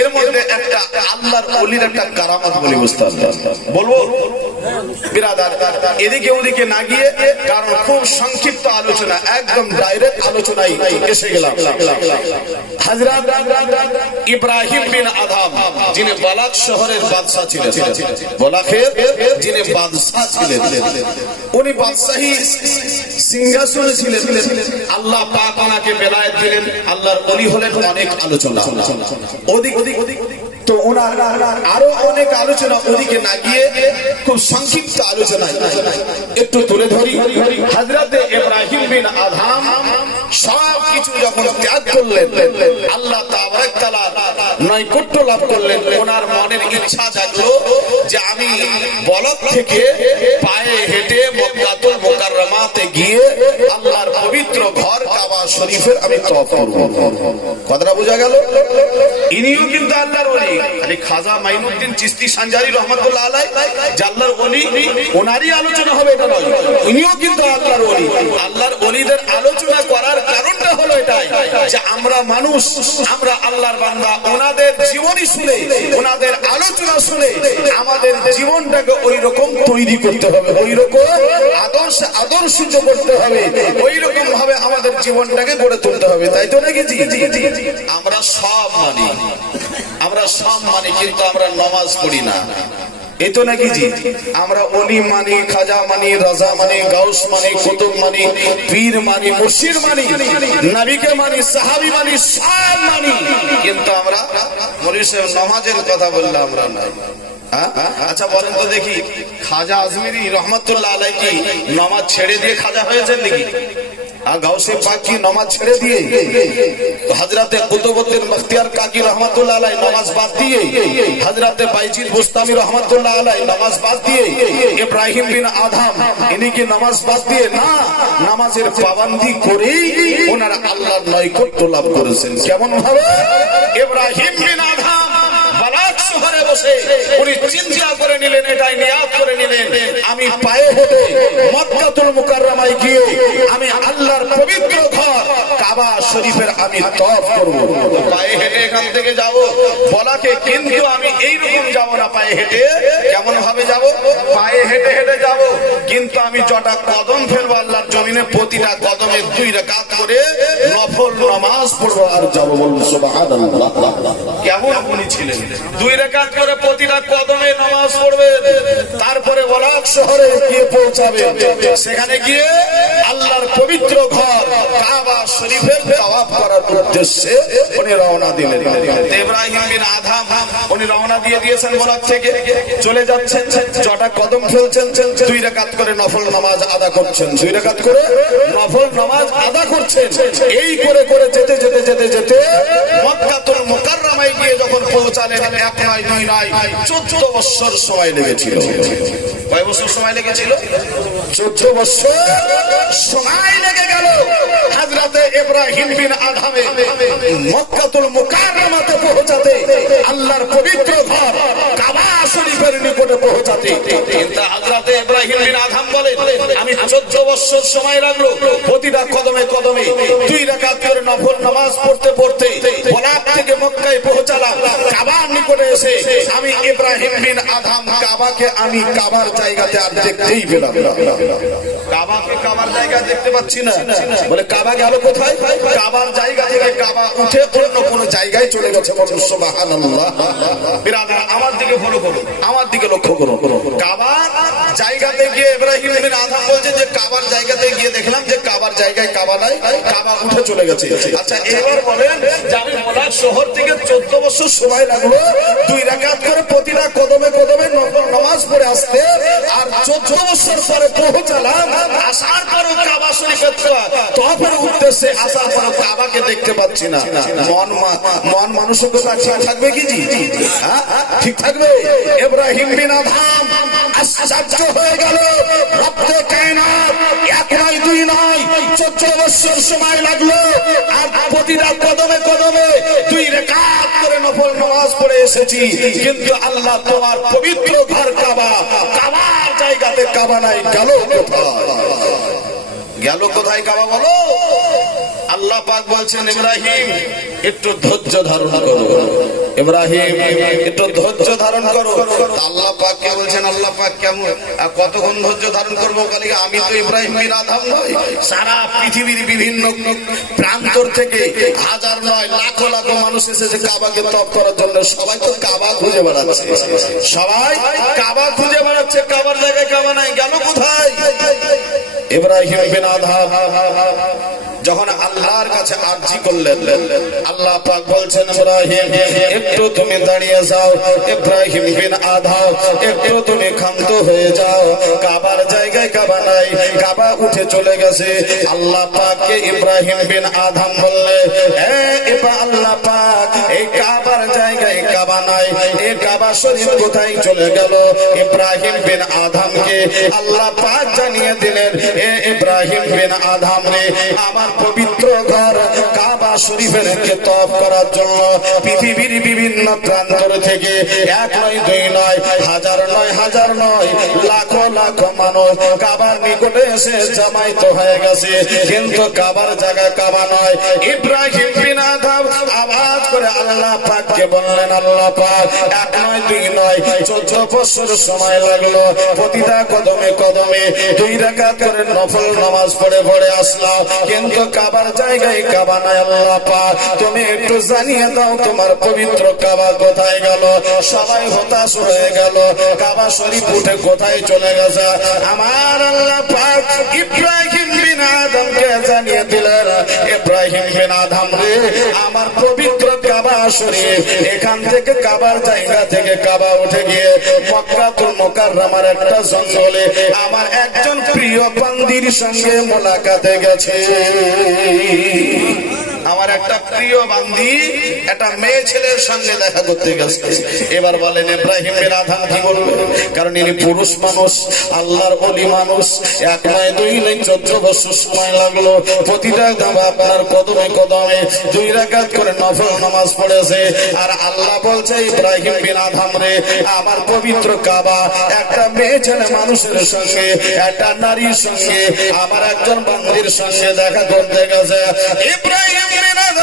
এর মধ্যে একটা আল্লাহর ওলির একটা কারামত বলি বুঝতে বলবো বিরাদার, এদিকে ওদিকে না গিয়ে, কারণ খুব সংক্ষিপ্ত আলোচনা, একদম ডাইরেক্ট আলোচনায় এসে গেলাম। হযরত ইব্রাহিম বিন আদম, যিনি বালাক শহরের বাদশা ছিলেন, বালাকের যিনি বাদশা ছিলেন, উনি বাদশাহী সিংহাসনে ছিলেন। আল্লাহ পাক ওনাকে বেলায়েত দিলেন, আল্লাহর ওলি হলেন। অনেক আলোচনা ওদিক তো ওনার আরো অনেক আলোচনা, ওদিকে না গিয়ে খুব সংক্ষিপ্ত আলোচনা একটু তুলে ধরি। হযরত ইব্রাহিম বিন আদম সব কিছু যখন ত্যাগ করলেন, আল্লাহ তাবারক তাআলা নৈকট্য লাভ করলেন, ওনার মনের ইচ্ছা জাগলো যে আমি বলক থেকে পায়ে হেঁটে মক্কাতুল মুকাররমাতে গিয়ে আল্লাহর পবিত্র ঘর কাবা শরীফের আমি তওয়াফ করব। কথাটা বোঝা গেল? ইনিও কিন্তু আল্লাহর ওলি, আরে খাজা মাইনুদ্দিন চিশতি সানজারি রহমাতুল্লাহ আলাইহি, যে আল্লাহর ওলি, ওনারই আলোচনা হবে এটা নয়, ইনিও কিন্তু আল্লাহর ওলি। আল্লাহর ওলিদের আলোচনা করার কারণটা হলো এটাই যে আমরা মানুষ, আমরা আল্লাহর বান্দা, ওনাদের জীবনী শুনে, ওনাদের আলোচনা শুনে আমাদের জীবনটাকে ওই রকম তৈরি করতে হবে, ওই রকম আদর্শিত করতে হবে, ওই রকম ভাবে আমাদের জীবনটাকে গড়ে তুলতে হবে। তাই তো নাকি? জি জি জি, আমরা সব মানি, আমরা সব মানি, কিন্তু আমরা নামাজ পড়ি না। এই তো নাকি? জি, আমরা অলি মানি, খাজা মানি, রাজা মানি, গাউস মানি, কুতুব মানি, পীর মানি, মুর্শিদ মানি, নবীকে মানি, সাহাবী মানি, সব মানি, কিন্তু আমরা মরিশের নামাজের কথা বললে আমরা নাই। আচ্ছা বলেন তো দেখি, খাজা আজমিরি রহমাতুল্লাহ আলাইহি কি নামাজ ছেড়ে দিয়ে খাজা হয়েছেন নাকি? গাউসে পাক কি নামাজ ছেড়ে দিয়ে? হযরতে কুতুবউদ্দিন বখতিয়ার কাকি রহমাতুল্লাহ আলাইহি নামাজ বাদ দিয়ে, হযরতে বাইজিদ বুস্তামি রহমাতুল্লাহ আলাইহি নামাজ বাদ দিয়ে, ইব্রাহিম বিন আদম ইনি কি নামাজ বাদ দিয়ে? না, নামাজের পাবন্দি করেই ওনারা আল্লাহর নৈকট্য লাভ করেছেন। কেমন ভাবে? ইব্রাহিম বিন আদম বালাক শহরে বসে উনি চিন্তা করে নিলেন, এটাই নিয়াত করে নিলেন, আমি পায়ে হেঁটে মক্কাতুল মুকাররমায় গিয়ে আমি আল্লাহর পবিত্র ঘর কাবা শরীফের আমি তওয়াফ করব। পায়ে হেঁটে এখান থেকে যাব বলাকে, কিন্তু আমি এইরকম যাব না পায়ে হেঁটে। কেমন ভাবে যাব? পায়ে হেঁটে হেঁটে যাব, কিন্তু আমি জটা কদম ফেলবো আল্লাহর জমিনে, প্রতিটা কদমে 2 রাকাত করে নফল নামাজ পড়বো আর যাব। বলুন সুবহানাল্লাহ। কেমন উনি ছিলেন? 2 রাকাত করে প্রতিটা কদমে নামাজ পড়বে, তারপরে বালাক শহরে গিয়ে পৌঁছাবে, সেখানে গিয়ে আল্লাহর পবিত্র ঘর কাবা শরীফের তওয়াফ করার উদ্দেশ্যে উনি রওনা দিলেন। ইব্রাহিম বিন আদম উনি রওনা দিয়ে দিয়েছেন, বালাক থেকে চলে যাচ্ছেন, জটা কদম ফেলছেন, 2 রাকাত করে নফল নামাজ আদা করছেন, 2 রাকাত করে নফল নামাজ আদা করছেন। এই করে করে যেতে যেতে যেতে যেতে মক্কাতুল মুকাররমায় গিয়ে যখন পৌঁছালেন, 1 নয় 2 নয় 14 বছর সময় লেগেছিল। কয় বছর সময় লেগেছিল? 14 বছর সময় লেগে গেল হযরতে ইব্রাহিম বিন আদমে মক্কাতুল মুকাররমাতে পৌঁছাতে, আল্লাহর পবিত্র ঘর কাবা শরীফের নিকটে পৌঁছাতে। কিন্তু হযরতে ইব্রাহিম বিন আদম বলেন, আমি 14 বছর সময় লাগলো, প্রতিটা কদমে কদমে 2 রাকাত করে নফল নামাজ পড়তে পড়তে বলাক থেকে মক্কায় পৌঁছালাম। কাবার নিকটে এসে আমি ইব্রাহিম বিন আদম কাবাকে আমি কাবার জায়গাতে আর দেখতেই পেলাম না। কাবাকে কাবার জায়গা দেখতে পাচ্ছি না। বলে কাবা গেল কোথায়? কাবার জায়গা থেকে কাবা উঠে অন্য কোন জায়গায় চলে গেছে। বলুন সুবহানাল্লাহ। বিরাদার আমার দিকে ফলো করুন, আমার দিকে লক্ষ্য করুন। কাবার জায়গাতে গিয়ে ইব্রাহিম বিন আদম বলছে যে কাবার জায়গাতে গিয়ে দেখলাম যে কাবার জায়গায় কাবা নাই, কাবা উঠে চলে গেছে। আচ্ছা এবার বলেন যে আমি বালাক শহর থেকে 14 বছর সময় লাগলো 2 রাকাত করে প্রতিটা কদমে কদমে নফল নামাজ পড়ে আসতে, আর 14 বছর পরে পৌঁছালাম, আসার পরও কাবা শরীফের তওয়াফের উদ্দেশ্যে আসার পরও কাবাকে দেখতে পাচ্ছি না। মন মানসিকতা ঠিক থাকবে কি? জি ঠিক থাকবে। ইব্রাহিম বিন আদম আশ্চর্য হয়ে গেল, রব্বে কায়নাত 1 নয় 2 নয় 14 বছর সময় লাগলো, আর প্রতিটা কদমে কদমে 2 রাকাত করে নফল নামাজ পড়ে এসেছি, কিন্তু আল্লাহ তোমার পবিত্র ঘর কাবা, কাবার জায়গাতে কাবা নাই। গেল কোথায়? গেল কোথায় কাবা বলো? আল্লাহ পাক বলছেন, ইব্রাহিম একটু ধৈর্য ধারণ করো, ইব্রাহিম একটু ধৈর্য ধারণ করো। আল্লাহ পাক কে বলছেন, আল্লাহ পাক কেমন কতক্ষণ ধৈর্য ধারণ করবো? কালি আমি তো ইব্রাহিম বিন আদম নই, সারা পৃথিবীর বিভিন্ন প্রান্তর থেকে হাজার নয় লাখো লাখো মানুষ এসেছে কাবাকে তপ করার জন্য। সবাই তো কাবা খুঁজে বেড়াচ্ছে, সবাই কাবা খুঁজে বেড়াচ্ছে, কাবার জায়গায় কাবা নাই, গেল কোথায়? ইব্রাহিম বিন আদম যখন আল্লাহর কাছে আরজি করলেন, আল্লাহ পাক বলছেন ইব্রাহিম একটু তুমি দাঁড়িয়ে যাও, ইব্রাহিম বিন আদম একটু তুমি ক্ষান্ত হয়ে যাও, কাবার জায়গায় কাবা নাই, কাবা উঠে চলে গেছে। আল্লাহ পাককে ইব্রাহিম বিন আদম বললে, আল্লাহ পাক এই কাবার জায়গায় কাবা নাই, এই কাবা শরীফ কোথায় চলে গেল? ইব্রাহিম বিন আদমকে আল্লাহ পাক জানিয়ে দিলেন, ইব্রাহিম বিন আদম রে, আমার পবিত্র ঘর কাবা শরীফের তওয়াফ করার জন্য পৃথিবীর বিভিন্ন প্রান্তর থেকে এক নয় দুই নয় হাজার নয় লাখো লাখো মানুষ কাবার নিকটে এসে জামায়াত হয়ে গেছে, কিন্তু কাবার জায়গা কাবা নয়। ইব্রাহিম বিন আদম আওয়াজ করে আল্লাহ পাককে বললেন, আল্লাহ পাক এক নয় দুই নয় 14 বছর সময় লাগলো, প্রতিটা কদমে কদমে 2 রাকাত করে নফল নামাজ পড়ে পড়ে আসলাম, কিন্তু কাবার জায়গায় কাবা নাই। আল্লাহ পাক তুমি একটু জানিয়ে দাও তোমার পবিত্র কাবা কোথায় গেল? সবাই হতাশ হয়ে গেল, কাবা শরীফ উঠে কোথায় চলে গেছে? আমার আল্লাহ পাক ইব্রাহিম বিন আদমকে জানিয়ে দিলেন, ইব্রাহিম বিন আদম রে, আমার পবিত্র কাবা শরীফ এখান থেকে কাবার জায়গা থেকে কাবা উঠে গিয়ে মক্কাতুল মুকাররমার একটা জঙ্গলে আমার একজন প্রিয় বান্দির সঙ্গে মোলাকাতে গেছে। আমার একটা প্রিয় বান্দি একটা মেয়ে ছেলের সঙ্গে দেখা করতে গেছে। এবার বলেন ইব্রাহিম বিন আদম কি বলবে? কারণ ইনি পুরুষ মানুষ, আল্লাহর ওলি মানুষ। এক নয় দুই নয় 14 বছর সময় লাগলো, প্রতিটা আপনার কদমে কদমে 2 রাকাত করে নফল নামাজ পড়েছে। আর আল্লাহ বলছে ইব্রাহিম বিন আদম রে, আমার পবিত্র কাবা একটা মেয়ে ছেলে মানুষের সঙ্গে, একটা নারীর সঙ্গে, আমার একজন বান্দির সঙ্গে দেখা করতে গেছে। ইব্রাহিম বিন আদম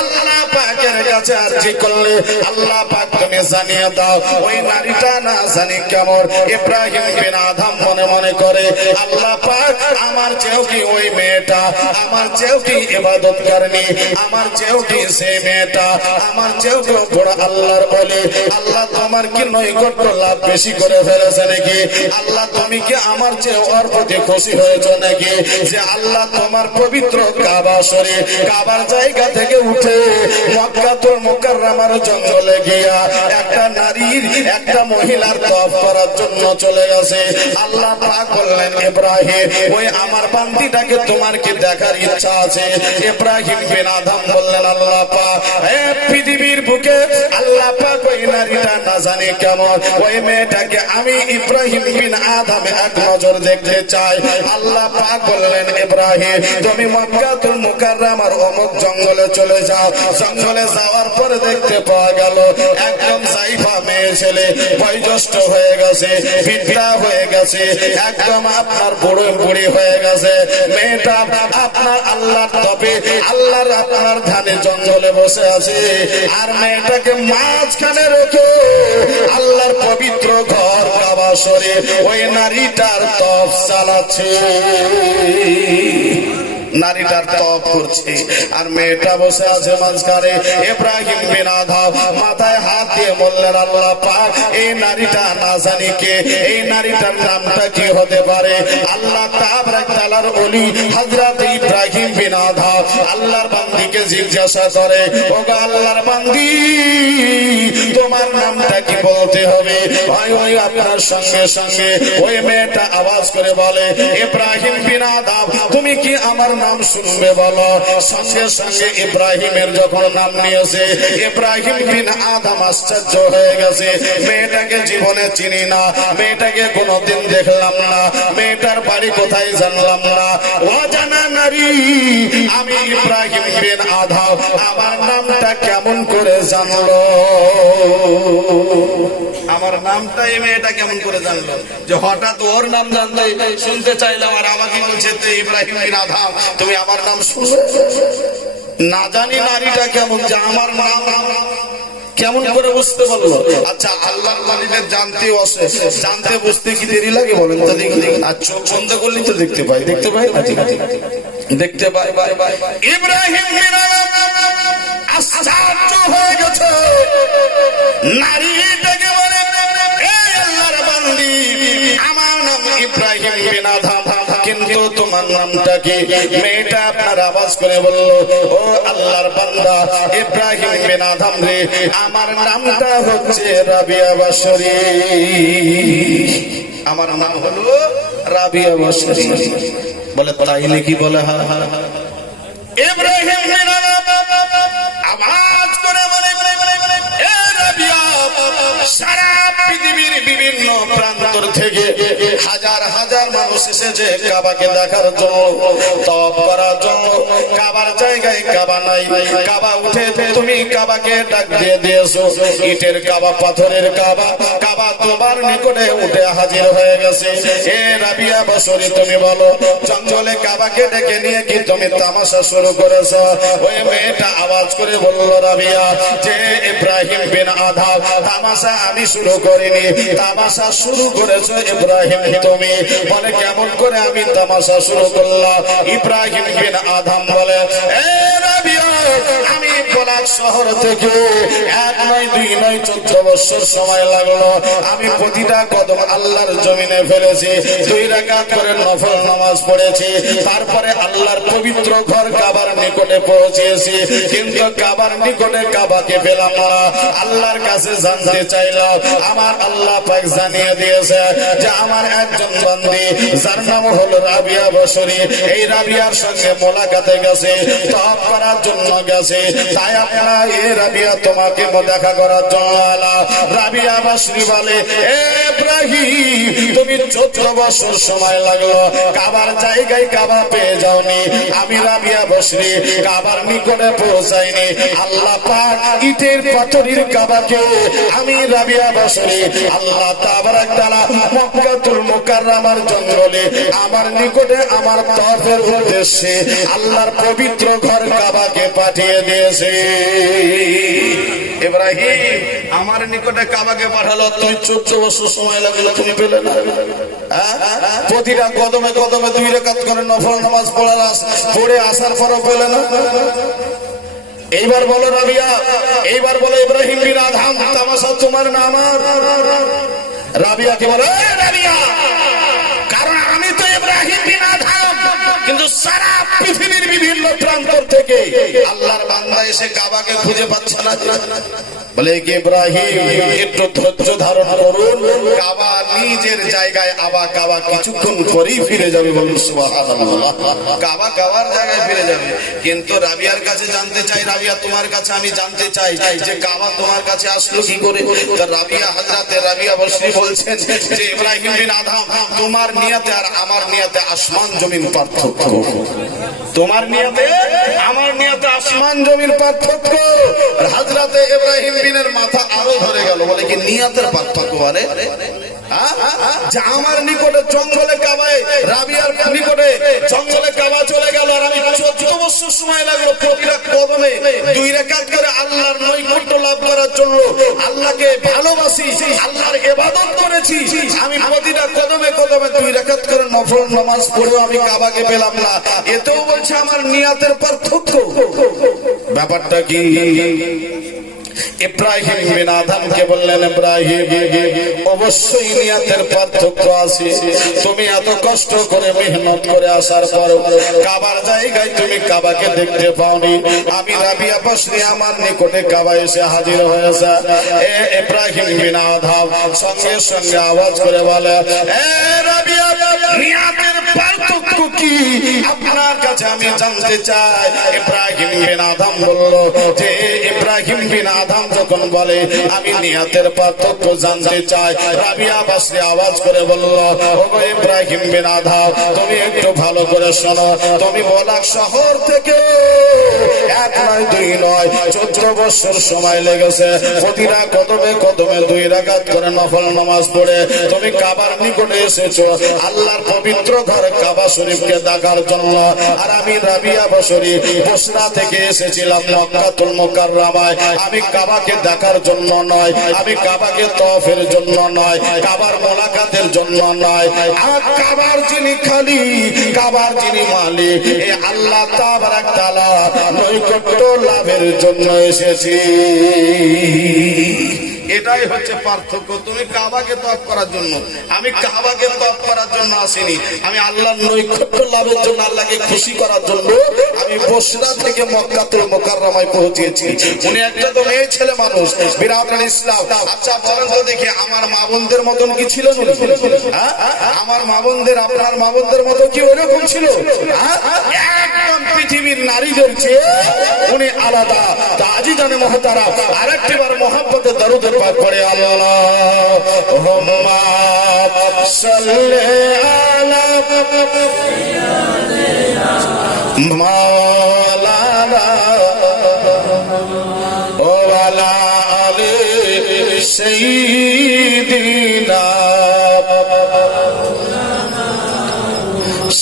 আল্লাহ পাকের কাছে আরজি করলে, আল্লাহ পাক তুমি জানিয়ে দাও ওই নারীটা না জানি কেমন। ইব্রাহিম বিন আদম মনে মনে করে, আল্লাহ পাক আমার চেয়েও কি ওই মেয়েটা, আমার চেয়েও কি ইবাদতকারিনী, আমার চেয়েও কি সেই মেয়েটা, আমার চেয়েও কি বড় আল্লাহর ওলি, আল্লাহ তোমার কি নৈকট্য লাভ বেশি করে ফেলেছে নাকি? আল্লাহ তুমি কি আমার চেয়ে ওর প্রতি খুশি হয়েছে নাকি? যে আল্লাহ তোমার পবিত্র কাবা শরীফ কাবার জায়গা থেকে উঠে মক্কাতুল মুকাররমার জঙ্গলে গিয়া একটা নারীর একটা মহিলার তওয়াফ করার জন্য চলে গেছে। আল্লাহ পাক বললেন, ইব্রাহিম ওই আমার বান্দিটাকে তোমার কি দেখার ইচ্ছা আছে? ইব্রাহিম বিন আদম বললেন, আল্লাহ পাক পৃথিবীর বুকে আল্লাহ পাক ওই নারীটা না জানি কেমন, ওই মেয়েটাকে আমি ইব্রাহিম বিন আদম এক নজর দেখতে চাই। আল্লাহ পাক বললেন, ইব্রাহিম তুমি মক্কাতুল মুকাররমার অমুক জঙ্গলে চলে যাও। জঙ্গলে যাওয়ার পরে দেখতে পাওয়া গেল একদম জাইফা মেয়ে ছেলে, বয়োজ্যেষ্ঠ হয়ে গেছে, বৃদ্ধা হয়ে গেছে, একদম আপনার বুড়ো বুড়ি হয়ে গেছে। মেয়েটা আপনার আল্লাহর তবে আল্লাহর আপনার ধানে জঙ্গলে বসে আছে, আর মেয়েটাকে মাঝখানে রেখে আল্লাহর পবিত্র ঘর কাবা শরীফ ওই নারীটার তওয়াফ চালাচ্ছে, নারীটার তওয়াফ করছে, আর মেয়েটা বসে আছে মাঝখানে। ইব্রাহিম বিন আদম মাথায় হাত দিয়ে বললেন, আল্লাহ পাক এই নারীটা না জানি কে, এই নারীটার নামটা কি হতে পারে? আল্লাহ তাআলার ওলি হযরত ইব্রাহিম বিন আদম আল্লাহর বান্দিকে জিজ্ঞাসা করে, ওগো আল্লাহর বান্দি তোমার নামটা কি বলতে হবে? ওই আপনার সঙ্গে সঙ্গে ওই মেয়েটা আওয়াজ করে বলে, ইব্রাহিম বিন আদম তুমি কি আমার নাম শুনবে বলো? সঙ্গে সঙ্গে ইব্রাহিমের যখন নাম নিয়েছে, ইব্রাহিম বিন আদম আশ্চর্য হয়ে গেছে। মেয়েটাকে জীবনে চিনি না, মেয়েটাকে কোনোদিন দেখলাম না, মেয়েটার বাড়ি কোথায় জানলাম না, অজানা নারী আমি ইব্রাহিম বিন আদম, আমার নামটা কেমন করে জানলো? আমার নামটা এই মেয়েটা কেমন করে জানলো? যে হঠাৎ ওর নাম জানতে শুনতে চাইলাম, আর আমাকে বলছে ইব্রাহিম বিন আদম তুমি আমার নাম শুনবে? না জানি নারীটা কেমন যে আমার নাম কেমন করে বুঝতে পারলো? আচ্ছা, আল্লাহর ওয়ালিদের জানতে বুঝতে কি দেরি লাগে বলেন তো দেখি। আর চোখ বন্ধ করলেই তো দেখতে পাই দেখতে পাই। ইব্রাহিম বিন আদম আশ্চর্য হয়ে গেছে। নারী ডেকে বলে, এই আল্লাহর বান্দি, আমার নাম ইব্রাহিম বিন আদম, কিন্তু তোমার নামটা কি? মেয়েটা আপনার আওয়াজ করে বলল, ও আল্লাহর বান্দা ইব্রাহিম বিন আদম রে, আমার নামটা হচ্ছে রাবিয়া বাশরি। আমার নাম হলো রাবিয়া বাশরি। বলে তাই নাকি? বলে হ্যাঁ। ইব্রাহিম বিন আদম আওয়াজ করে বলে, এ রাবিয়া, সারা পৃথিবীর বিভিন্ন প্রান্তর থেকে হাজার হাজার মানুষ এসেছে কাবাকে দেখার জন্য, তওয়াফ করার জন্য। কাবার জায়গায় কাবা নাই, কাবা উঠে তুমি কাবাকে ডাক দিয়ে দিয়েছো। ইটের কাবা, পাথরের কাবা, কাবা তোমার নিকটে উঠে হাজির হয়ে গেছে। এ রাবিয়া বাশরি, তুমি বলো, জঙ্গলে কাবাকে ডেকে নিয়ে কি তুমি তামাশা শুরু করেছো? ওই মেয়েটা আওয়াজ করে বলল, রাবিয়া, যে ইব্রাহিম বিন আদম, তামাশা আমি শুরু করিনি, তামাশা শুরু করেছো ইব্রাহিম তুমি। বলে কেমন করে আমি তামাশা শুরু করলাম? ইব্রাহিম বিন আদম বলে, এ রাবিয়া, আমি বলাক শহর থেকে 1 নয় 2 নয় 14 বছর সময় লাগলো। আমি প্রতিটা কদম আল্লাহর জমিনে ফেলেছি, 2 রাকাত করে নফল নামাজ পড়েছি, তারপরে আল্লাহর পবিত্র ঘর কাবার নিকটে পৌঁছেছি। কিন্তু কাবার নিকটে কাবাকে পেলাম না। আল্লাহর কাছে জানতে চাইলাম, আমার আল্লাহ পাক জানিয়ে দিয়েছে যে আমার একজন বান্দি যার নাম হলো রাবিয়া বাশরি, এই রাবিয়ার সঙ্গে মোলাকাতে গেছে, তওয়াফ করার জন্য গেছে। তাই আপনারা এ রাবিয়া তোমাকে দেখা করার জন্য আলা। রাবিয়া বাশরি বলে, এ ইব্রাহিম, তুমি 14 বছর সময় লাগলো, কাবার জায়গায় কাবা পেয়ে যাওনি। আমি রাবিয়া বাশরি কাবার নিকটে পৌঁছাইনি। আল্লাহ পাক ইটের পাথরের কাবাকে আমি রাবিয়া বাশরি আল্লাহ তাবারাক তাআলা মক্কাতুল মুকাররমার জঙ্গলে আমার নিকটে আমার তওয়াফের উদ্দেশ্যে আল্লাহর পবিত্র ঘর কাবাকে পাঠিয়ে দিয়েছে। ইব্রাহিম আমার নিকটে কাবাকে পাঠালো, তুমি 14 বছর সময় লাগলো, তুমি পেলে না? প্রতিটা কদমে কদমে 2 রাকাত করে নফল নামাজ পড়ে আসার পরও পেলে না? এইবার বলো রাবিয়া, এইবার বলো ইব্রাহিম বিন আদম, তামাশা তোমার না আমার? রাবিয়াকে বলে, রাবিয়া, কারণ আমি তো ইব্রাহিম বিন আদম, কিন্তু সারা পৃথিবীর বিভিন্ন প্রান্ত থেকে আল্লাহর বান্দা এসে কাবাকে খুঁজে পাচ্ছে না। বলে কি ইব্রাহিম, একটু ধৈর্য ধারণ করুন, কাবা নিজের জায়গায়, কাবা কিছুক্ষণ পরেই ফিরে যাবে। বলুন সুবহানাল্লাহ। কাবা কাবার জায়গায় ফিরে যাবে। কিন্তু রাবিয়ার কাছে জানতে চাই, রাবিয়া তোমার কাছে আমি জানতে চাই যে কাবা তোমার কাছে আসলো কি করে? রাবিয়া, হযরতে রাবিয়া বাশরি বলছেন যে ইব্রাহিম বিন আদম, তোমার নিয়তে আর আমার নিয়তে আসমান জমিন পার্থক্য। তোমার নিয়তে আমার নিয়তে আসমান জমিন পার্থক্য। হযরতে ইব্রাহিম বিনের মাথা আরো ধরে গেল। বলে কি নিয়তের পার্থক্য? মানে যে আমার নিকটে জঙ্গলে কাবায়, রাবিয়ার নিকটে জঙ্গলে কাবা চলে গেল, আর আমি 14 বছর সময় লাগলো প্রতিটা কদমে 2 রাকাত করে আল্লাহর নৈকট্য লাভ করার জন্য, আল্লাহকে ভালোবাসি, আল্লাহর ইবাদত করেছি। আমি প্রতিটা কদমে কদমে 2 রাকাত করে নফল নামাজ পড়েও আমি কাবাকে পেলাম না। এতেও বলছে আমার নিয়তের পার্থক্য। ব্যাপারটা কি? ইব্রাহিম বিন আদমকে বললেন, ইব্রাহিম, অবশ্যই নিয়তের পার্থক্য আছে। তুমি এত কষ্ট করে মেহনত করে আসার পর কাবার জায়গায় তুমি কাবাকে দেখতে পাওনি। আমি রাবিয়া বাশরি আমার নিকটে কাবা এসে হাজির হয়েছে। এ ইব্রাহিম বিন আদম সঙ্গে সঙ্গে আওয়াজ করে বলে, এ রাবিয়া, নিয়তের পার্থক্য কি আপনার কাছে আমি জানতে চাই। ইব্রাহিম বিন আদম বলল যে, ইব্রাহিম বিন আদম যখন বলে আমি নিয়তের পার্থক্য জানতে চাই, রাবিয়া বাশরি আওয়াজ করে বলল, ওগো ইব্রাহিম বিন আদম, তুমি একটু ভালো করে শোনো। তুমি বলাক শহর থেকে 1 নয় 2 নয় 14 বছর সময় লেগেছে, প্রতিটা কদমে কদমে 2 রাকাত করে নফল নামাজ পড়ে তুমি কাবার নিকটে এসেছো আল্লাহর পবিত্র ঘর কাবা শরীফকে দেখার জন্য। আর আমি রাবিয়া বাশরি বসরা থেকে এসেছিলাম মক্কাতুল মুকাররমায়। আমি কাবাকে দেখার জন্য নয়, আমি কাবাকে তওয়াফের জন্য নয়, কাবার মোলাকাতের জন্য নয়, আর কাবার যিনি খালি, কাবার যিনি মালিক, এই আল্লাহ তাবারাক তাআলা নৈকট্য লাভের জন্য এসেছি। এটাই হচ্ছে পার্থক্য। তুমি কাবাকে তওয়াফ করার জন্য, আমি কাবাকে তওয়াফ করার জন্য আসিনি। আমি আল্লাহর নৈকট্য লাভের জন্য, আল্লাহকে খুশি করার জন্য আমি বসরা থেকে মক্কাতুল মুকাররমায় পৌঁছেছি। উনি একটা তো মেয়ে ছেলে মানুষ, বিরাদরান ইসলাম। আচ্ছা বলেন তো দেখি, আমার মা বোনদের মতন কি ছিল? আমার মা বোনদের, আপনার মা বোনদের মতো কি ওরকম ছিল? একদম পৃথিবীর নারীদের চেয়ে উনি আলাদা। তা আজি জানে মহতারা, আরেকটি বার মহব্বতে দরুদের পাক করে আল্লাহুম্মা সাল্লি আলা মাওলানা ওয়া আলা আলি সাইয়্যিদিনা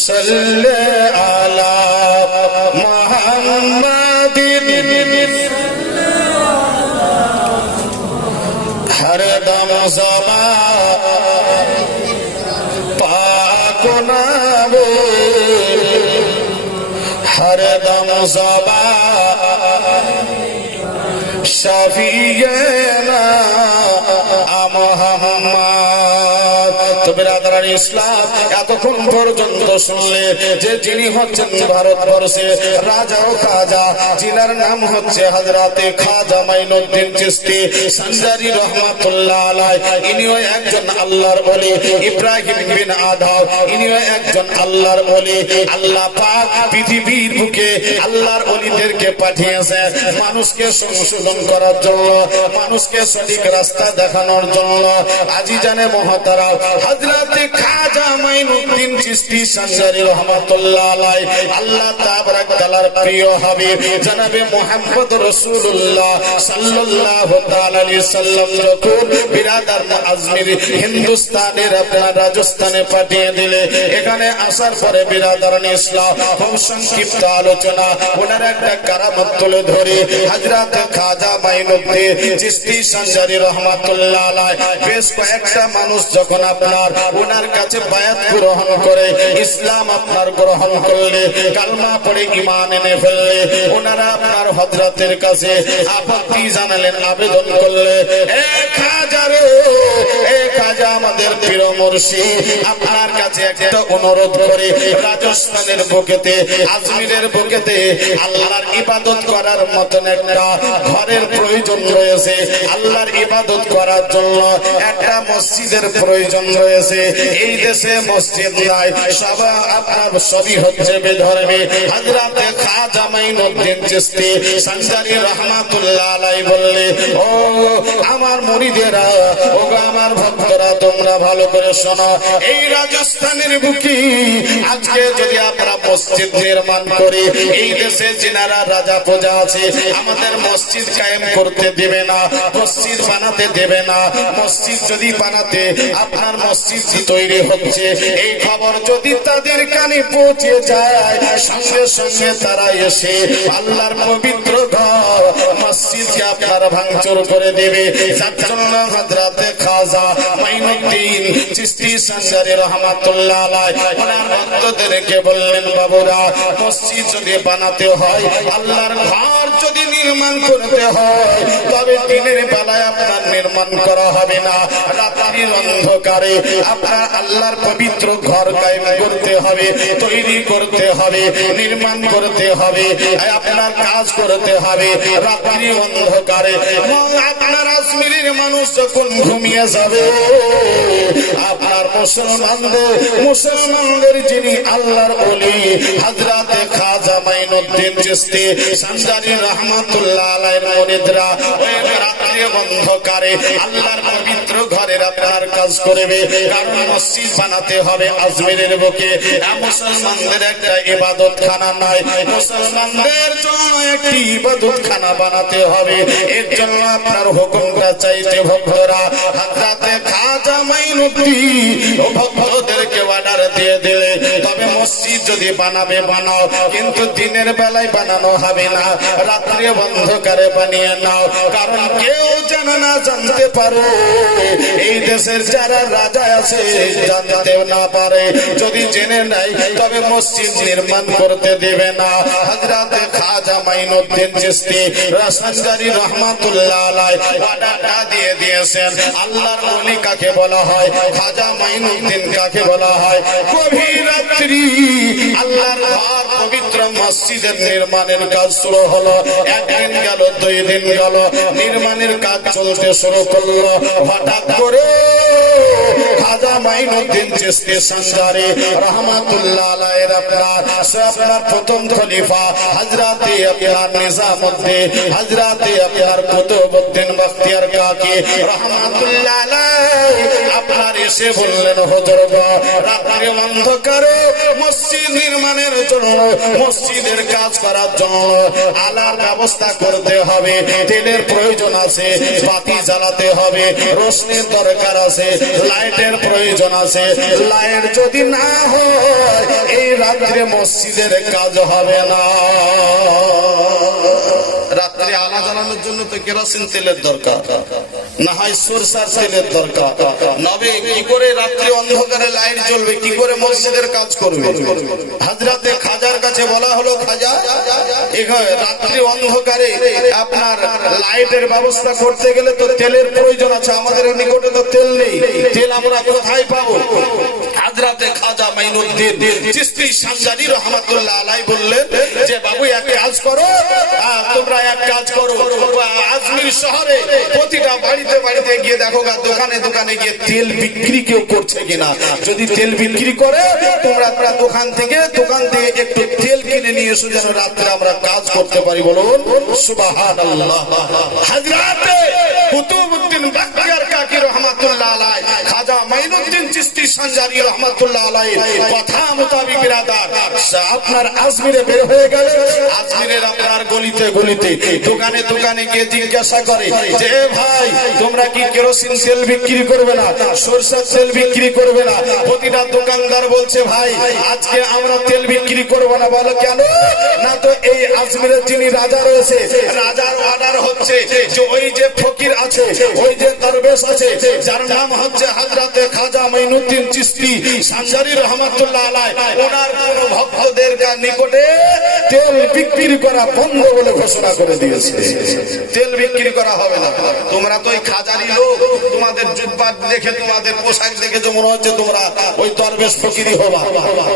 সাল্লি আলা মুহাম্মাদিন হরদম জবা পাক নাবে, হরদম জবা শফিয়না মুহাম্মদ। তো বিরাদরান ইসলাম, এতক্ষণ পর্যন্ত শুনলে যে যিনি হচ্ছেন ভারতবর্ষে রাজা ও খাজা, যিনার নাম হচ্ছে হযরতে খাজা মাইনুদ্দিন চিশতি সঞ্জারি রহমাতুল্লাহ আলাইহি, ইনিও একজন আল্লাহর ওলি। ইব্রাহিম বিন আদম, ইনিও একজন আল্লাহর ওলি। আল্লাহ পাক পৃথিবীর বুকে আল্লাহর ওলিদেরকে পাঠিয়েছে মানুষকে সংশোধন করার জন্য, মানুষকে সঠিক রাস্তা দেখানোর জন্য। আজি জানে মহতারা, হযরতে খাজা মাইনুদ্দিন চিশতি সঞ্জারি রহমাতুল্লাহ আলাইহি, আল্লাহ তাবারাক তাআলার প্রিয় হাবিব জনাবে মুহাম্মদ রাসূলুল্লাহ সাল্লাল্লাহু তাআলা আলাইহি সাল্লাম যখন বিরাদার আজমির হিন্দুস্তানের আপনার রাজস্থানে পাঠিয়ে দিলে, এখানে আসার পরে বিরাদারান ইসলাম খুব সংক্ষিপ্ত আলোচনা, ওনার একটা কারামত তুলে ধরে হযরতে খাজা মাইনুদ্দিন চিশতি সঞ্জারি রহমাতুল্লাহ আলাইহি বেশ কয়েকটা মানুষ যখন আপনার ওনার কাছে বায়াত গ্রহণ করে, ইসলাম আপনার গ্রহণ করলে, কালমা পড়ে ঈমান এনে ফেললে, ওনারা আপনার হযরতের কাছে আপত্তি জানালেন, আবেদন করলে, এক হাজারে এক হাজার আমাদের প্রিয় মুর্শিদ, আপনার কাছে একটা অনুরোধ করে, রাজস্থানের বুকেতে, আজমিরের বুকেতে আল্লাহর ইবাদত করার মতন একটা ঘরের প্রয়োজন রয়েছে, আল্লাহর ইবাদত করার জন্য একটা মসজিদের প্রয়োজন রয়েছে। এই দেশে মসজিদ নাই, সব আপনার সবই হচ্ছে বেধর্মী। হযরতে খাজা মাইনুদ্দিন চিশতি সঞ্জারি রহমাতুল্লাহ আলাইহি বললে, ও আমার মুরিদেরা, ও আমার ভক্তরা, তোমরা ভালো করে শোনো, এই রাজস্থানের বুকে আজকে যদি আমরা মসজিদ নির্মাণ করি, এই দেশে যিনারা রাজা প্রজা আছে আমাদের মসজিদ কায়েম করতে দেবে না, মসজিদ বানাতে দেবে না। মসজিদ যদি বানাতে, আপনার মসজিদ তৈরি হচ্ছে, এই খবর যদি তাদের কানে পৌঁছে যায়, সঙ্গে সঙ্গে তারা এসে আল্লাহর পবিত্র ঘর মসজিদকে আপনারা ভাঙচুর করে দেবে। যার জন্য হযরতে খাজা মাইনুদ্দিন চিশতি সঞ্জারি রহমাতুল্লাহ আলাইহি ওনার ভক্তদেরকে বললেন, বাবুরা, মসজিদ যদি বানাতে হয়, আল্লাহর ঘর যদি নির্মাণ করতে হয়, তবে দিনের বেলায় আপনার নির্মাণ করা হবে না, রাত্রির অন্ধকারে আপনার আল্লাহর পবিত্র ঘর কায়েম করতে হবে, তৈরি করতে হবে, নির্মাণ করতে হবে, আপনার কাজ করতে হবে রাত্রি অন্ধকারে। আপনার আজমিরের মানুষ যখন ঘুমিয়ে যাবে, আপনার মুসলমানদের যিনি আল্লাহর ওলি হযরতে খাজা মাইনুদ্দিন চিশতি সঞ্জারি রহমাতুল্লাহ আলাইহির মুরিদরা ওই রাত্রি অন্ধকারে আল্লাহর পবিত্র ঘরের আপনার কাজ করবে, কারণ মসজিদ বানাতে হবে আজমিরের বুকে। মুসলমানদের একটা ইবাদতখানা নাই, মুসলমানদের জন্য একটি ইবাদতখানা বানাতে হবে। এর জন্য আপনার হুকুমটা চাইতে ভক্তরা হযরতে খাজা মাইনুদ্দিন ভক্তদেরকে অর্ডার দিয়ে দিলে, তবে মসজিদ যদি বানাবে বানাও, কিন্তু দিনের বেলায় বানানো হবে না, রাত্রে অন্ধকারে বানিয়ে নাও। কারণ কেউ জানে না, জানতে পারো এই দেশের যারা রাজা আছে জানতেও না পারে, যদি জেনে নাই তবে মসজিদ নির্মাণ করতে দেবে না। হযরতে খাজা মাইনুদ্দিন চিশতি রাসানজারি রহমাতুল্লাহ আলাইহি অর্ডারটা দিয়ে দিয়েছেন। আল্লাহর ওলি কাকে বলা হয়, খাজা মাইনুদ্দিন কাকে বলা হয়? গভীর রাত্রি আল্লাহর ঘর পবিত্র মসজিদের নির্মাণের কাজ শুরু হলো। একদিন গেল, 2 দিন গেল, নির্মাণের কাজ চলতে শুরু করলো। হঠাৎ করে খাজা মাইনুদ্দিন চিশতি সানজারি রহমাতুল্লাহ আলাইহির আপনার প্রথম খলিফা হযরতে আপনার নিজামউদ্দিন, হযরতে আপনার কুতুবউদ্দিন বখতিয়ার কাকি রহমাতুল্লাহ আলাইহি আপনার এসে বললেন, হুজুর গো, রাত্রে অন্ধকারে মসজিদ নির্মাণের জন্য, মসজিদের কাজ করার জন্য আলার ব্যবস্থা করতে হবে, তেলের প্রয়োজন আছে, বাতি জ্বালাতে হবে, রোশনির দরকার আছে, লাইটের প্রয়োজন আছে। লাইট যদি না হয় এই রাত্রে মসজিদের কাজ হবে না। রাত্রে আলো জ্বালানোর জন্য তো কেরোসিন তেলের দরকার, না হয় সরষের তেলের দরকার। নবে কি করে রাত্রে অন্ধকারে লাইট জ্বলবে, কি করে মসজিদের কাজ করবে? হযরতে খাজার কাছে বলা হলো, খাজা এখানে রাত্রি অন্ধকারে আপনার লাইটের ব্যবস্থা করতে গেলে তো তেলের প্রয়োজন আছে, আমাদের নিকটে তো তেল নেই, তেল আমরা কোথায় পাবো? হযরতে খাজা মাইনুদ্দিন চিশতি সানজারি রহমাতুল্লাহ আলাইহি বললেন যে, বাবু এক কাজ করো, তোমরা এক কাজ করো, আজমির শহরে প্রতিটা বাড়িতে বাড়িতে গিয়ে দেখো, দোকানে দোকানে গিয়ে তেল বিক্রি কেউ করছে কিনা। যদি তেল বিক্রি করে তোমরা দোকান থেকে একটু তেল কিনে নিয়ে এসো, যেন রাত্রে আমরা কাজ করতে পারি। বলুন সুবহানাল্লাহ। হযরতে কুতুবউদ্দিন বখতিয়ার কাকি রহমাতুল্লাহ আলাইহি খাজা মাইনুদ্দিন চিশতি সানজারি রহমাতুল্লাহ আলাইহি কথা মোতাবেক বিরাদার আপনার আজমিরে বের হয়ে গেল। আজমিরের আপনার গলিতে গলিতে, দোকানে দোকানে গিয়ে জিজ্ঞাসা করে যে, ভাই তোমরা কি কেরোসিন তেল বিক্রি করবে না, সরষের তেল বিক্রি করবে না? প্রতিটা দোকানদার বলছে, ভাই আজকে আমরা তেল বিক্রি করব না। বলো কেন? না তো এই আজমিরের যিনি রাজা রয়েছে, রাজার অর্ডার হচ্ছে যে ওই যে ফকির আছে, ওই যে দরবেশ আছে, যার নাম হচ্ছে হযরতে খাজা মাইনুদ্দিন চিশতি সানজারি রহমাতুল্লাহ আলাইহি, ওনার কোন ভক্তদের নিকটে তেল বিক্রি করা বন্ধ বলে ঘোষণা করে দিয়েছে। তেল বিক্রি করা হবে না। তোমরা তো ওই খাজারি লোক, তোমাদের জুব্বা দেখে, তোমাদের পোশাক দেখে যে মনে হচ্ছে তোমরা ওই দরবেশ ফকিরি হবা,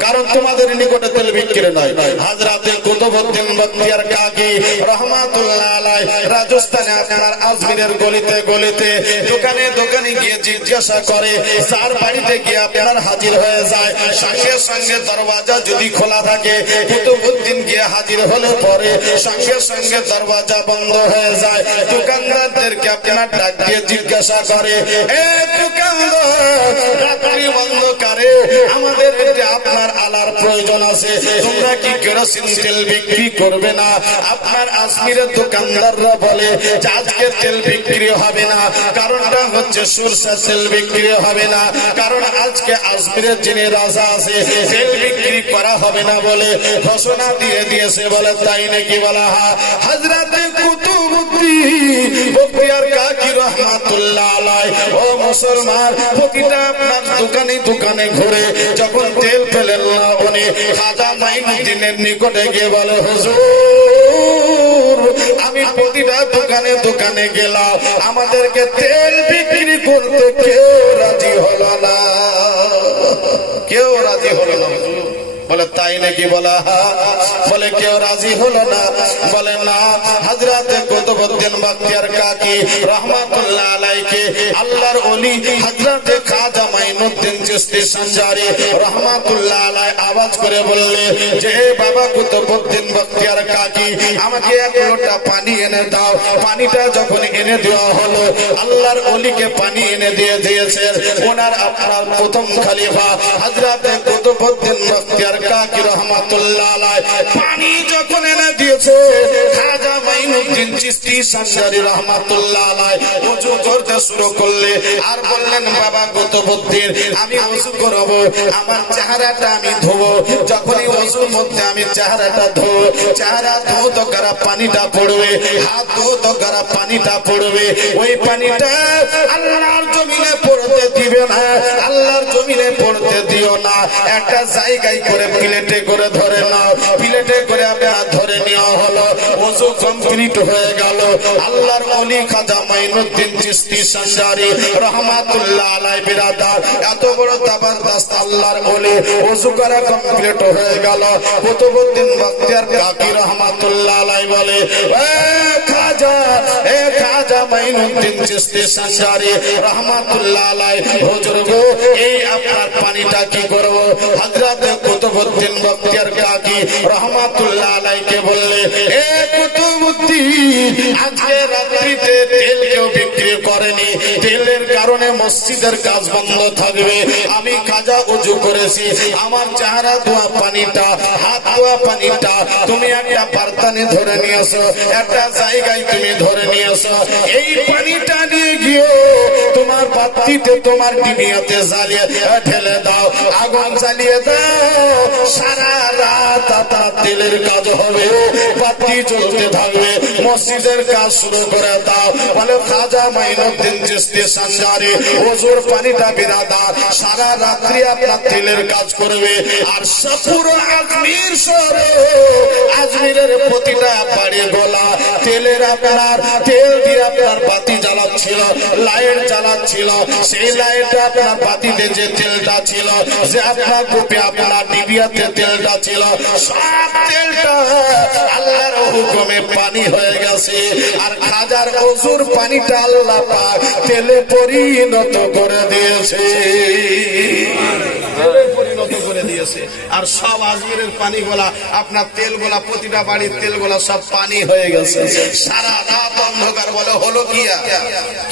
কারণ তোমাদের নিকটে তেল বিক্রি নাই। হযরতে কুতুবউদ্দিন বখতিয়ার কাকি রহমাতুল্লাহ আলাইহি রাজস্থানে আপনার আজমিরের গলিতে গলিতে, দোকানে দোকানে গিয়ে জিজ্ঞাসা করে, যার বাড়িতে গিয়ে আপনার হাজির হয়ে যায়, সঙ্গে সঙ্গে দরওয়াজা যদি খোলা থাকে, কুতুবউদ্দিন গিয়ে হাজির হলে পরে সঙ্গে সঙ্গে দরওয়াজা বন্ধ হয়ে যায়। দোকানদারদেরকে আপনার ডাক দিয়ে জিজ্ঞাসা করে, এ দোকানদার, রাত্রি অন্ধকারে আমাদের আপনার আলার প্রয়োজন আছে, তোমরা কি কেরোসিন তেল বিক্রি করবে না? আপনার আজমিরের দোকানদাররা বলে যে আজকে তেল বিক্রি হবে না। কারণটা হচ্ছে সরষের তেল বিক্রি হবে না, কারণ আজকে আজমিরের যিনি রাজা আছে তেল বিক্রি করা হবে না বলে ঘোষণা দিয়ে দিয়েছে। বলে তাই নাকি? বলা হয়। হযরতে কুতুবউদ্দিন বখতিয়ার কাকি রহমাতুল্লাহ আলাইহি, ও মুসলমান, প্রতিটা আপনার দোকানে দোকানে ঘুরে যখন তেল পেলেন না, উনি খাজা মাইনুদ্দিনের নিকটে গিয়ে বলে, হুজুর আমি প্রতিটা দোকানে দোকানে গেলাম, আমাদেরকে তেল বিক্রি করতে কেউ রাজি হলো না, কেউ রাজি হলো না। বলে তাই নাকি? বলা বলে কেউ রাজি হলো না। বলে না, হযরতে কুতুবউদ্দিন বখতিয়ার কাকি রহমাতুল্লাহ আলাইহি আল্লাহর ওলি হযরতে খাজা মাইনুদ্দিন চিশতি সানজারি রহমাতুল্লাহ আলাইহি আওয়াজ করে বললে যে, বাবা কুতুবউদ্দিন বখতিয়ার কাকি, আমাকে এক লোটা পানি এনে দাও। পানিটা যখন এনে দেওয়া হলো, আল্লাহর ওলিকে পানি এনে দিয়ে দিয়েছেন ওনার আপনার প্রথম খলিফা হযরতে কুতুবউদ্দিন বখতিয়ার কাকি রহমাতুল্লাহ আলাইহি পানি যখন এনে দিয়েছে, খাজা মাইনুদ্দিন চিশতি সানজারি রহমাতুল্লাহ আলাইহি ওযু করতে শুরু করলে আর বললেন, বাবা কুতুবউদ্দিন আমি ওযু করব, আমার চেহারাটা আমি ধোবো। যখনই ওযুর মধ্যে আমি চেহারাটা ধোবো, চেহারা ধোবো তো গরম পানিটা পড়বে, হাত ধোবো তো গরম পানিটা পড়বে। ওই পানিটা আল্লাহর জমিনে পড়তে দিবে না, আল্লাহর জমিনে পড়তে দিও না। একটা জায়গায় করে প্লেটে করে ধরে নাও, প্লেটে করে আপনার ধরে নেওয়া হলো। ওযু কমপ্লিট হয়ে গেল। আল্লাহর ওলি খাজা মাইনুদ্দিন চিশতি সানজারি রহমাতুল্লাহ আলাইহি বিরাদার, এত বড় জবরদস্ত আল্লাহর ওলি, ওযু করা কমপ্লিট হয়ে গেল। কুতুবউদ্দিন বখতিয়ার কাকি রহমাতুল্লাহ আলাইহি বলে, এ খাজা মাইনুদ্দিন চিশতি সানজারি রহমাতুল্লাহ আলাইহি, হুজুর গো এই আপনার পানিটা কি করব? হযরত কুতুবউদ্দিন বখতিয়ার কাকি রহমাতুল্লাহ আলাইহিকে বললে, এ কুতুবউদ্দিন আজকে রাত্রিতে তেল কেউ বিক্রি করেনি, তেলের কারণে মসজিদের কাজ বন্ধ থাকবে। আমি খাজা ওযু করেছি, আমার চেহারা ধোয়া পানিটা, হাত ধোয়া পানিটা তুমি একটা পারতানে ধরে নিয়ে আসো, একটা জায়গায় তুমি ধরে নিয়ে আসো। এই পানিটা নিয়ে গিয়ে তোমার বাতিতে, তোমার ডিবিয়াতে জ্বালিয়ে ঢেলে দাও, আগুন জ্বালিয়ে দাও। সারা রাত আপনার তেলের কাজ হবে, বাতি জ্বলতে থাকবে, মসজিদের কাজ শুরু করে দাও। বলে খাজা মাইনুদ্দিন চিশতি সানজারি ওযুর পানিটা বিরাদার সারা রাত্রি আপনার তেলের কাজ করবে। আর পুরো আজমির শহরে, আজমিরের প্রতিটা বাড়ি গোলা তেলের, আপনার তেল দিয়ে আপনার বাতি জ্বালাচ্ছিল, লাইট জ্বালাচ্ছিল। সেই লাইটে আপনার বাতিতে যে তেলটা ছিল, যে আপনার কূপে আপনার ডিবিয়াতে তেলটা ছিল, সব তেলটা আল্লাহর হুকুমে পানি হয়ে গেছে। আর খাজার ওযুর পানিটা আল্লাহ পাক তেলে পরিণত করে দিয়েছে, তেলে পরিণত করে দিয়েছে। আর সব আজমিরের পানিগুলা, আপনার তেলগুলা, প্রতিটা বাড়ির তেলগুলা সব পানি হয়ে গেছে। সারা রাত অন্ধকার। বলে হলো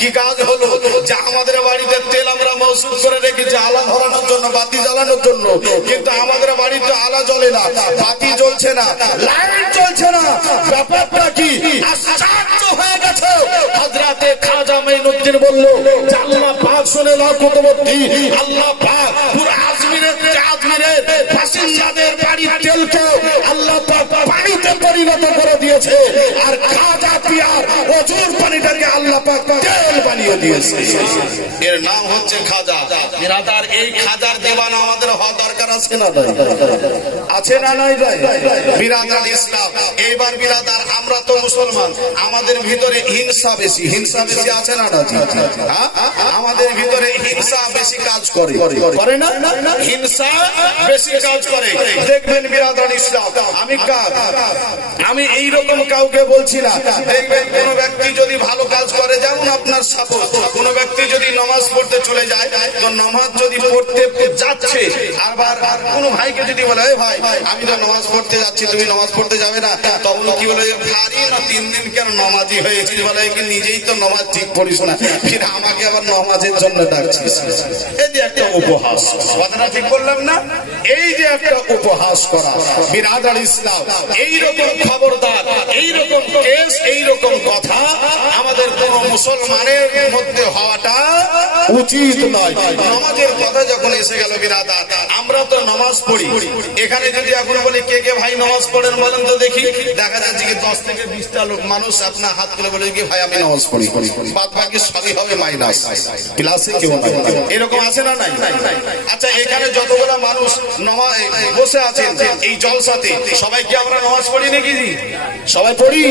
কি কাজ হলো? যে আমাদের বাড়িতে তেল আমরা মওজুদ করে রেখেছি আলা ধরানোর জন্য, বাতি জ্বালানোর জন্য, কিন্তু আমাদের বাড়িতে আলা জ্বলে না, বাতি জ্বলছে না, লাইট জ্বলছে না। ব্যাপারটা কি? আশ্চর্য হয়ে গেছে। হযরতে খাজা মাইনুদ্দিন বলল, আল্লাহ পাক শুনে নাও কুতুবউদ্দিন, আল্লাহ পাক পুরো আজমিরের বাসিন্দাদের বাড়ির তেলকে আল্লাহ পাক পানিতে পরিণত করে দিয়েছে। আর খাজা পিয়ার ওযুর পানিটাকে আল্লাহ পাক তেল বানিয়ে দিয়েছে। এর নাম হচ্ছে খাজা। বিরাদার, এই খাজার দেওয়ানা আমাদের হওয়া দরকার আছে না? আছে না? নাই বিরাদার ইসলাম। এইবার বিরাদার, আমরা তো মুসলমান, আমাদের ভিতরে হিংসা বেশি, হিংসা বেশি আছে না? আমাদের ভিতরে হিংসা বেশি কাজ করে না? হিংসা বেশি কাজ করে। দেখবেন বিরাদার ইসলাম, আমি এইরকম কাউকে বলছি না। দেখবেন কোন ব্যক্তি যদি ভালো কাজ করে, যেমন আপনার সাপোজ কোন ব্যক্তি যদি নামাজ পড়তে চলে যায়, তো নামাজ যদি পড়তে যাচ্ছে, আবার কোন ভাইকে যদি বলে, ভাই আমি তো নামাজ পড়তে যাচ্ছি, তুমি নামাজ পড়তে যাবে না, তখন কি বলে, ভারী না 3 দিন কেন নামাজি হয়েছি? বলে নিজেই তো নামাজ ঠিক পড়িস না, ফির আমাকে আবার নামাজের জন্য ডাকছিস। এই যে একটা উপহাস, কথাটা ঠিক বললাম না? এই যে একটা উপহাস করা। বিরাদার ইসলাম, এইরকম খবরদার, এইরকম কেস, এইরকম কথা আমাদের কোন মুসলমানের মধ্যে হওয়াটা উচিত নয়। নামাজের কথা যখন এসে গেল বিরাদার, আমরা তো নামাজ পড়ি। এখানে যদি এখন বলি কে কে ভাই নামাজ পড়েন বলেন তো দেখি, দেখা যাচ্ছে কি 10 থেকে 20টা লোক মানুষ আপনার হাত তুলে বলে কি ভাই আমি নামাজ পড়ি, বাদ বাকি সবই হবে মাইনাস, ক্লাসে কেউ নাই। এরকম আছে না? নাই। আচ্ছা, এখানে যতগুলো মানুষ বসে আছেন এই জলসাতে, সবাই কি আমরা নামাজ পড়ি নাকি? সবাই পড়ি?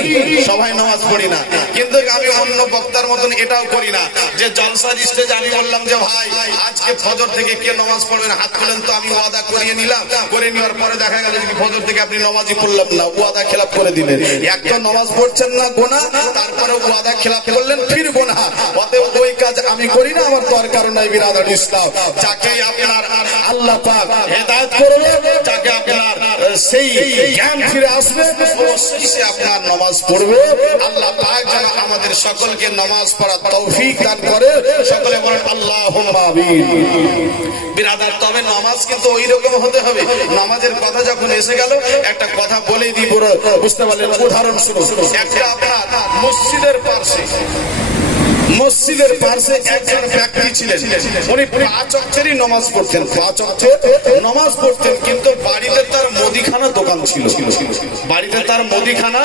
সবাই নামাজ পড়ি না। কিন্তু আমি অন্য বক্তার মতন এটাও করি না যে জলসার স্টেজে আমি বললাম যে ভাই আজকে ফজর থেকে কে নামাজ পড়বেন হাত তোলেন, তো আমি ওয়াদা করিয়ে নিলাম। করে নেওয়ার পরে দেখা গেল যে ফজর থেকে আপনি নামাজই পড়লাম না, ওয়াদা খেলাপ করে দিলেন। এক তো নামাজ পড়ছেন না গুনাহ, তারপরে ওয়াদা খেলাপ করলেন, ফির গুনাহ। অতএব ওই কাজ আমি করি না, আমার দরকার নাই। বিরাদার ইসলাম, যাকে আপনার আল্লাহ পাক হেদায়েত করবে, যাকে আপনার সেই জ্ঞান ফিরে আসবে অবশ্যই সে আপনার নামাজ পড়বে। আল্লাহ পাক যেন আমাদের সকলকে নামাজ পড়ার তৌফিক দান করে। সকলে বলেন আল্লাহুম্মা আমিন। বিরাদার, তবে নামাজ কিন্তু ওই রকম হতে হবে। নামাজের কথা যখন এসে গেল একটা কথা বলেই দিব, বুঝতে পারলেন? উদাহরণস্বরূপ, একটা আপনার মসজিদের পাশে একজন ব্যক্তি ছিলেন, উনি 5 ওয়াক্তেরই নামাজ পড়তেন, 5 ওয়াক্ত নামাজ পড়তেন, কিন্তু বাড়িতে তার মুদিখানা দোকান ছিল, বাড়িতে তার মুদিখানা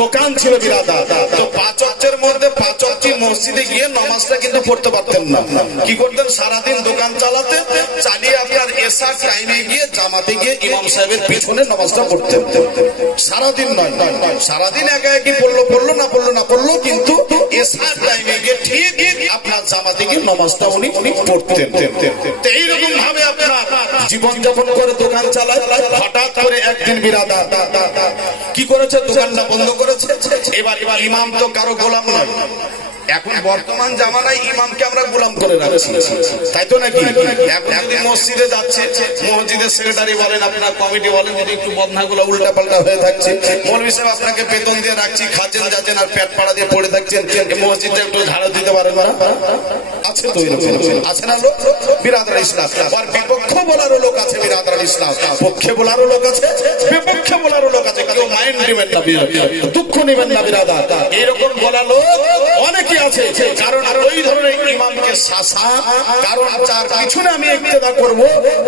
দোকান ছিল বিরাদার। তো 5 ওয়াক্তের মধ্যে 5 ওয়াক্ত মসজিদে গিয়ে নামাজটা কিন্তু পড়তে পারতেন না। কি করতেন? সারাদিন দোকান চালিয়ে আপনার এশার টাইমে গিয়ে জামাতে গিয়ে ইমাম সাহেবের পিছনে নামাজটা পড়তেন। সারাদিন নয়, সারাদিন একা একই পড়লো না পড়লো, কিন্তু এশার টাইমে গিয়ে ঠিক আপনার জামাতে গিয়ে নামাজটা উনি পড়তেন। এইরকম ভাবে আপনার জীবন যাপন করে দোকান চালায়। হঠাৎ করে একদিন বিরাদার কি করেছে? দোকানটা বন্ধ করেছে। এবার ইমাম তো কারো গোলাম নয়। এখন বর্তমান জামানায় ইমামকে আমরা গোলাম করে রাখছি, তাই তো নাকি? এখন মসজিদে যাচ্ছে, মসজিদের সেক্রেটারি বলেন, আপনার কমিটি বলেন, যদি একটু বদনাগুলো উল্টা পাল্টা হয়ে থাকছে, মৌলভী সাহেব আপনাকে বেতন দিয়ে রাখছি, খাচ্ছেন যাচ্ছেন আর পেট পাড়া দিয়ে পড়ে থাকছেন, মসজিদটা একটু ঝাড়ু দিতে পারেন না? আছে তো, আছে না লোক? বিরাদর ইসলাম আর বিপক্ষ বলারও লোক আছে, বিরাদর ইসলাম পক্ষে বলারও লোক আছে, বিপক্ষে বলারও লোক আছে। কেউ মাইন্ড নেবেন না, দুঃখ নেবেন না বিরাদার, এইরকম বলা লোক অনেকে আছে। কারণ ওই ধরনের ইমামকে শাসা, কারণ যার পিছনে আমি ইক্তেদা করব,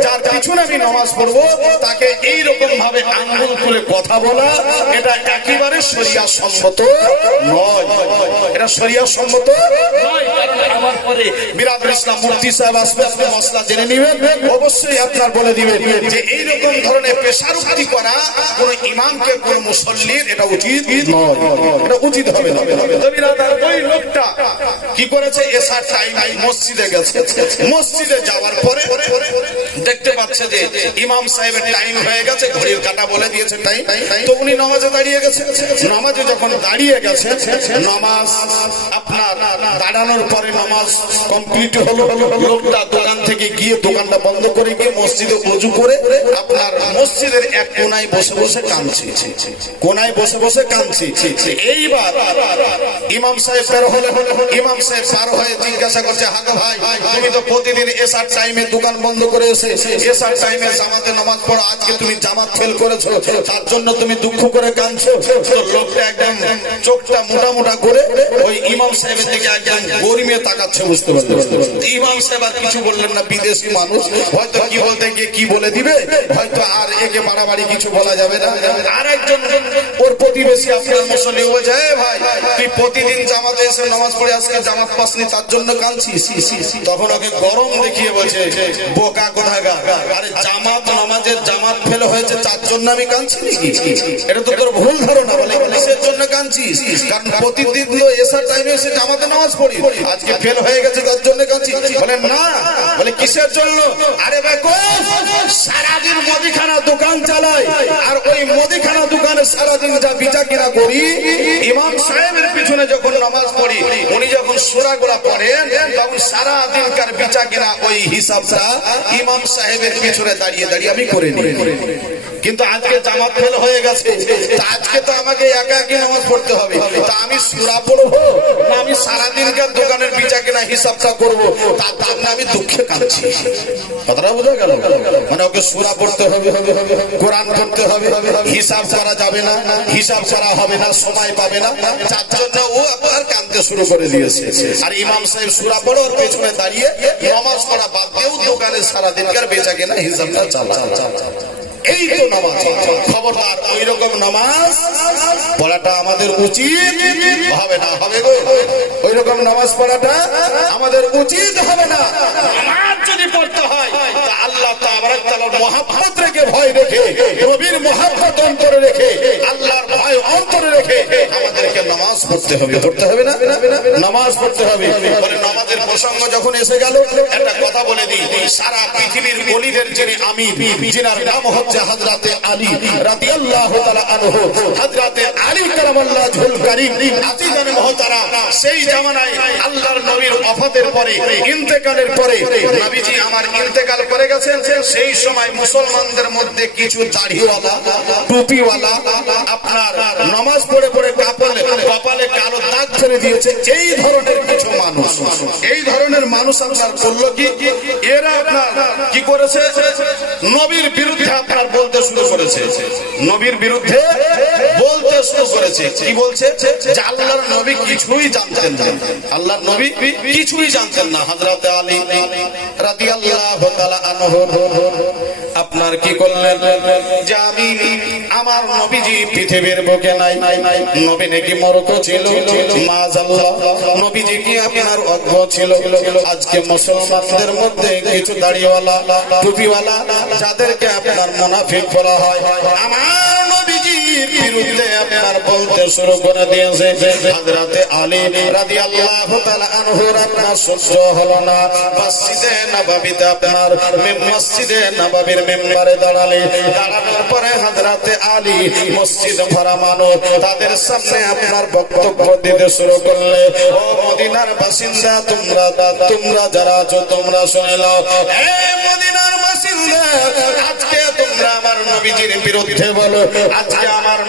যার পিছনে আমি নামাজ পড়ব, তাকে এইরকম ভাবে আঙ্গুল তুলে কথা বলা, এটা একেবারে শরিয়া সম্মত নয়, এটা শরিয়া সম্মত নয়। আমার পরে বিরাদর ইসলাম মুফতি সাহেব আসবে, আপনি মসলা জেনে নেবেন, অবশ্যই আপনার বলে দিবেন যে এইরকম ধরনের পেশারুক্তি করা কোন ইমামকে, কোন মুসল্লির এটা উচিত নয়, এটা উচিত হবে না। ওই লোকটা কি করেছে? এশার টাইম মসজিদে গেছে, মসজিদে যাওয়ার পরে দেখতে পাচ্ছে যে ইমাম সাহেবের টাইম হয়ে গেছে, ঘড়ির কাঁটা বলে দিয়েছে টাইম, তো উনি নামাজে দাঁড়িয়ে গেছে। নামাজে যখন দাঁড়িয়ে গেছে, নামাজ আপনার দাঁড়ানোর পরে নামাজ কমপ্লিট হলো। লোকটা দোকান থেকে গিয়ে দোকানটা বন্ধ করে গিয়ে মসজিদে ওযু করে আপনার মসজিদের এক কোনায় বসে বসে কাঁদছে, কোনায় বসে বসে কাঁদছে। এইবার ইমাম সাহেব বের হলে, ইমাম সাহেব পার হয়ে জিজ্ঞাসা করছে, হাগো ভাই, তুমি তো প্রতিদিন এশার টাইমে দোকান বন্ধ করে এসে এশার টাইমে জামাতে নামাজ পড়ো, আজকে তুমি জামাত ফেল করেছো, তার জন্য তুমি দুঃখ করে কাঁদছো। তো লোকটা একদম চোখটা মোটা মোটা করে ওই ইমাম সাহেবের দিকে একদম গরিমে তাকাচ্ছে, বুঝতে পারলেন? ইমাম সাহেব আর কিছু বললেন না, বিদেশি মানুষ, হয়তো কি বলতে গিয়ে কি বলে দিবে, হয়তো আর একে বাড়াবাড়ি কিছু বলা যাবে না। আর একজন ওর প্রতিবেশী আপনার মুসল্লি বলছে, ভাই তুই প্রতিদিন জামাতে এসে নামাজ পড়ে আজকে জামাত পাসনি, তার জন্য কাঁদছিস? তখন ওকে গরম দেখিয়ে বলছে, বোকা কোথাকার, আরে জামাত নামাজের জামাত ফেল হয়েছে তার জন্য আমি কাঁদছি নাকি? এটা তো তোর ভুল ধারণা। বলে কিসের জন্য কাঁদছিস? কারণ প্রতিদিন তো এশার টাইমে এসে জামাতে নামাজ পড়ি, আজকে ফেল হয়ে গেছে তার জন্য কাঁদছি। বলে না। বলে কিসের জন্য? আরে ভাই সারাদিন মুদিখানা দোকান চালাই, আর ওই মুদিখানা দোকানে সারাদিন যা বিচা কিনা করি, ইমাম সাহেবের পিছনে যখন নামাজ পড়ি, উনি যখন সূরাগুলো পড়েন, তখন সারা দিনকার বিচা কিনা ওই হিসাবটা ইমাম সাহেবের পিছনে দাঁড়িয়ে দাঁড়িয়ে আমি করে নিই। কিন্তু আজকে জামাত ফেল হয়ে গেছে, আজকে তো আমাকে একা একা নামাজ পড়তে হবে, তা আমি সূরা পড়বো না আমি সারা দিনকার দোকানের বিচা কিনা হিসাবটা করবো, তার জন্য আমি দুঃখে কাঁদছি। কথাটা বোঝা গেল? মানে ওকে সূরা পড়তে হবে, কোরআন পড়তে হবে, হিসাব করা যাবে না, হিসাব করা হবে না, সময় পাবে না, যার জন্য ও আপনার কাঁদতে শুরু করে দিয়েছে। আর ইমাম সাহেব সূরা পড়ো, ওর পেছনে দাঁড়িয়ে নামাজ পড়া বাদ দিয়েও দোকানে সারা দিনকার বেচা কেনা হিসাবটা চালা। এই তো নামাজ। খবরদার ওই রকম নামাজ পড়াটা আমাদের উচিত হবে না, হবে গো? ওই রকম নামাজ পড়াটা আমাদের উচিত হবে না। নামাজ যদি পড়তে হয় আল্লাহ তাবারক তাআলার মহব্বত রেখে, ভয় রেখে, নবীর মহব্বত অন্তরে রেখে, আল্লাহর ভয় অন্তরে রেখে আমাদেরকে নামাজ পড়তে হবে। পড়তে হবে না? নামাজ পড়তে হবে। বলে নামাজের প্রসঙ্গ যখন এসে গেল, একটা কথা বলে দিই, সারা পৃথিবীর ওলিদের যিনি আমির, যিনার নাম হচ্ছে হযরতে আলী রাদিয়াল্লাহু তাআলা আনহু, হযরতে আলী কারামাল্লাহু ওয়াজহুল কারীম আজিজান মুহতারাম, সেই জামানায় আল্লাহর নবীর ওয়াফাতের পরে ইন্তেকালের পরে নবীজি আমার ইন্তেকাল করে গেছেন, সেই সময় মুসলমানদের মধ্যে কিছু দাড়িওয়ালা টুপিওয়ালা আপনার নামাজ পড়ে পড়ে কপালে কালো দাগ ফেলে দিয়েছে, এই ধরনের কিছু মানুষ, এই ধরনের মানুষ আপনার বললো কি এরা আপনার কি করেছে, নবীর বিরুদ্ধে আপনার বলতে শুরু করেছে, নবীর বিরুদ্ধে বলতে শুরু করেছে। কি বলছে? যে আল্লাহর নবী কিছুই জানতেন না, আল্লাহর নবী কিছুই জানতেন না। হযরত আলী রাদিয়াল্লাহু তাআলা আনহু আপনার কি করলেন, যে আমি আমার নবীজি পৃথিবীর বুকে নাই, নবী নাকি মরক ছিল, মাআযাল্লাহ নবীজি কি আপনার অজ্ঞ ছিল। আজকে মুসলমানদের মধ্যে কিছু দাড়িওয়ালা টুপিওয়ালা যাদেরকে আপনার মুনাফিক বলা হয়, আমার নবীজির বিরুদ্ধে আপনার বলতে শুরু করে দিয়েছে। হযরত আলী রাদিয়াল্লাহু তাআলা আনহুর আপনার সহ্য হলো না, মসজিদে নববীতে আপনার মসজিদে নববীর মিম্বরে দাঁড়ানোর পরে হযরত আলী মসজিদ ভরা মানুষ তাদের সামনে আপনার বক্তব্য দিতে শুরু করলে, ও মদিনার বাসিন্দা তোমরা যারা আছো তোমরা শুনে নাও, এই মদিনার বাসিন্দা আজকে তোমরা আমার নবীজির বিরুদ্ধে বলো, আজকে আমার